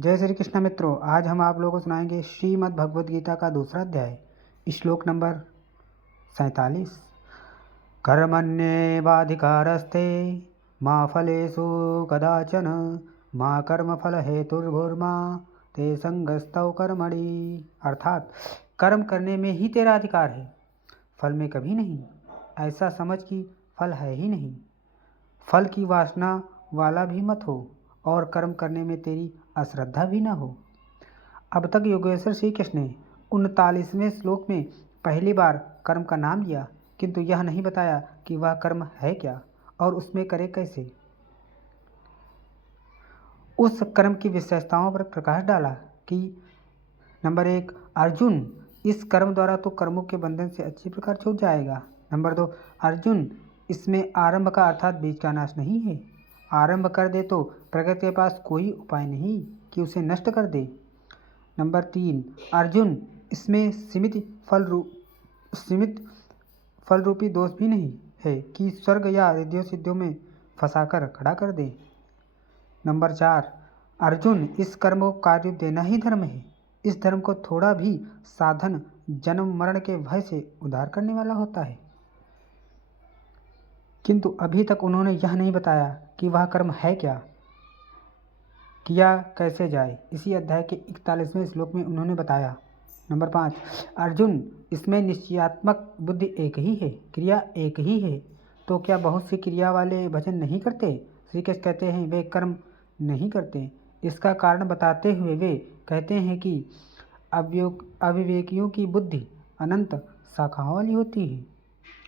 जय श्री कृष्ण मित्रों, आज हम आप लोगों को सुनाएंगे श्रीमद् भगवद गीता का दूसरा अध्याय, श्लोक नंबर 47। कर्मण्येवाधिकारस्ते माँ फलेषु कदाचन माँ कर्मफल हेतुर्भुर्मा ते संगस्तौ कर्मणि। अर्थात कर्म करने में ही तेरा अधिकार है, फल में कभी नहीं। ऐसा समझ कि फल है ही नहीं। फल की वासना वाला भी मत हो और कर्म करने में तेरी अश्रद्धा भी न हो। अब तक योगेश्वर श्री कृष्ण ने 39वें श्लोक में पहली बार कर्म का नाम लिया, किंतु यह नहीं बताया कि वह कर्म है क्या और उसमें करे कैसे। उस कर्म की विशेषताओं पर प्रकाश डाला कि नंबर 1, अर्जुन इस कर्म द्वारा तो कर्मों के बंधन से अच्छी प्रकार छूट जाएगा। नंबर 2, अर्जुन इसमें आरंभ का अर्थात बीज का नाश नहीं है। आरंभ कर दे तो प्रकृति के पास कोई उपाय नहीं कि उसे नष्ट कर दे। नंबर 3, अर्जुन इसमें सीमित फल रूपी दोष भी नहीं है कि स्वर्ग या रिद्धियों सिद्धियों में फंसाकर खड़ा कर दे। नंबर 4, अर्जुन इस कर्म को कार्य देना ही धर्म है। इस धर्म को थोड़ा भी साधन जन्म मरण के भय से उद्धार करने वाला होता है, किंतु अभी तक उन्होंने यह नहीं बताया कि वह कर्म है क्या, किया कैसे जाए। इसी अध्याय के 41वें श्लोक में उन्होंने बताया। नंबर 5, अर्जुन इसमें निश्चयात्मक बुद्धि एक ही है, क्रिया एक ही है, तो क्या बहुत सी क्रिया वाले भजन नहीं करते। श्री कृष्ण कहते हैं वे कर्म नहीं करते। इसका कारण बताते हुए वे कहते हैं कि अविवेकियों की बुद्धि अनंत शाखाओं वाली होती है,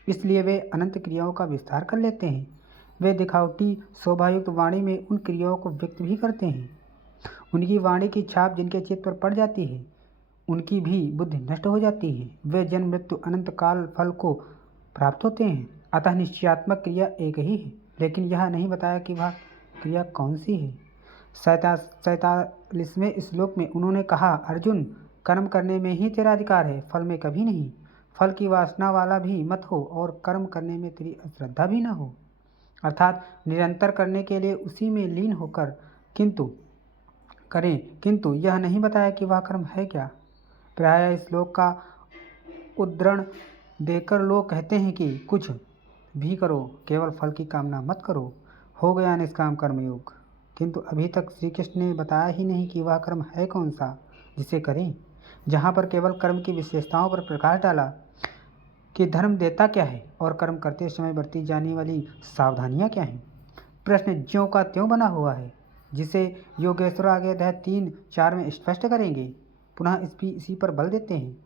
इसलिए वे अनंत क्रियाओं का विस्तार कर लेते हैं। वे दिखावटी शोभायुक्त वाणी में उन क्रियाओं को व्यक्त भी करते हैं। उनकी वाणी की छाप जिनके चित्त पर पड़ जाती है, उनकी भी बुद्धि नष्ट हो जाती है। वे जन्म मृत्यु अनंत काल फल को प्राप्त होते हैं। अतः निश्चयात्मक क्रिया एक ही है, लेकिन यह नहीं बताया कि वह क्रिया कौन सी है। 47वें श्लोक में उन्होंने कहा, अर्जुन कर्म करने में ही तेरा अधिकार है, फल में कभी नहीं। फल की वासना वाला भी मत हो और कर्म करने में तेरी अश्रद्धा भी न हो। अर्थात निरंतर करने के लिए उसी में लीन होकर किंतु यह नहीं बताया कि वह कर्म है क्या। प्रायः इस श्लोक का उद्धरण देकर लोग कहते हैं कि कुछ भी करो, केवल फल की कामना मत करो, हो गया निष्काम कर्मयोग। किंतु अभी तक श्री कृष्ण ने बताया ही नहीं कि वह कर्म है कौन सा जिसे करें। जहाँ पर केवल कर्म की विशेषताओं पर प्रकाश डाला कि धर्म देता क्या है और कर्म करते समय बरती जाने वाली सावधानियाँ क्या हैं। प्रश्न ज्यों का त्यों बना हुआ है, जिसे योगेश्वर आगे अध्याय 3-4 में स्पष्ट करेंगे। पुनः इसी पर बल देते हैं।